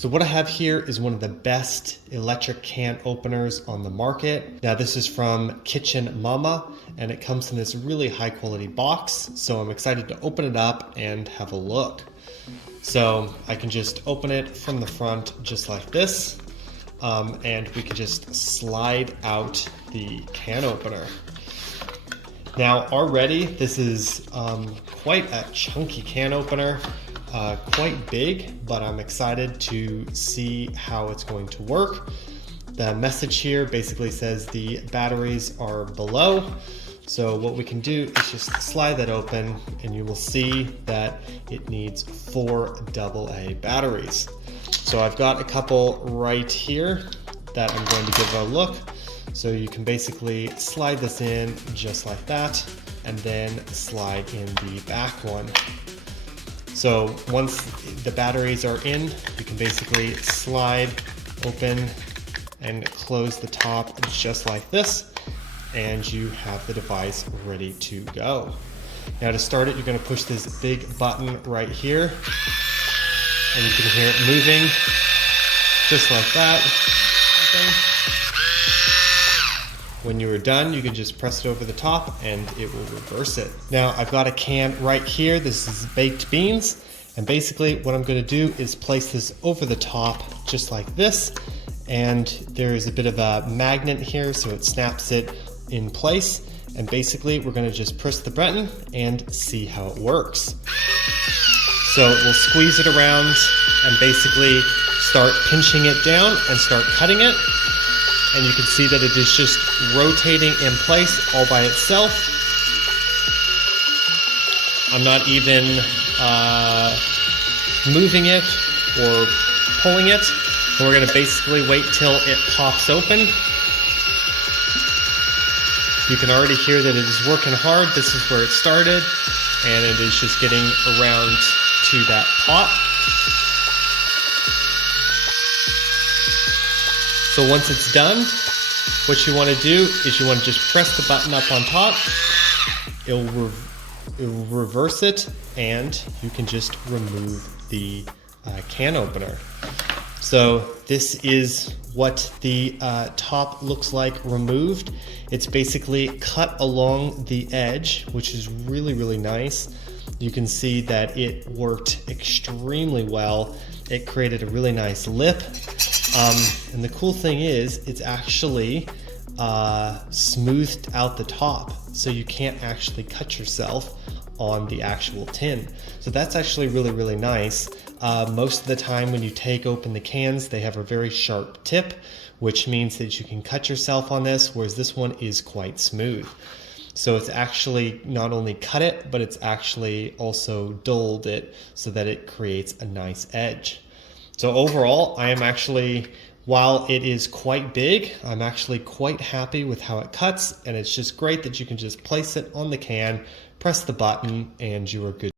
So what I have here is one of the best electric can openers on the market. Now this is from Kitchen Mama and it comes in this really high quality box. So I'm excited to open it up and have a look. So I can just open it from the front just like this. And we can just slide out the can opener. Now already this is quite a chunky can opener. Quite big, but I'm excited to see how it's going to work. The message here basically says the batteries are below. So what we can do is just slide that open and you will see that it needs 4 AA batteries. So I've got a couple right here that I'm going to give a look. So you can basically slide this in just like that and then slide in the back one. So once the batteries are in, you can basically slide open and close the top just like this, and you have the device ready to go. Now to start it, you're going to push this big button right here, and you can hear it moving just like that. Okay. When you are done, you can just press it over the top and it will reverse it. Now I've got a can right here. This is baked beans. And basically what I'm gonna do is place this over the top just like this. And there is a bit of a magnet here so it snaps it in place. And basically we're gonna just press the button and see how it works. So we'll squeeze it around and basically start pinching it down and start cutting it. And you can see that it is just rotating in place all by itself. I'm not even moving it or pulling it. And we're gonna basically wait till it pops open. You can already hear that it is working hard. This is where it started. And it is just getting around to that pot. So once it's done, what you want to do is you want to just press the button up on top. It will reverse it, and you can just remove the can opener. So this is what the top looks like removed. It's basically cut along the edge, which is really, really nice. You can see that it worked extremely well. It created a really nice lip. And the cool thing is it's actually smoothed out the top, so you can't actually cut yourself on the actual tin. So that's actually really, really nice. Most of the time when you take open the cans, they have a very sharp tip, which means that you can cut yourself on this, whereas this one is quite smooth. So it's actually not only cut it, but it's actually also dulled it so that it creates a nice edge. So overall, I am actually, while it is quite big, I'm actually quite happy with how it cuts, and it's just great that you can just place it on the can, press the button, and you are good.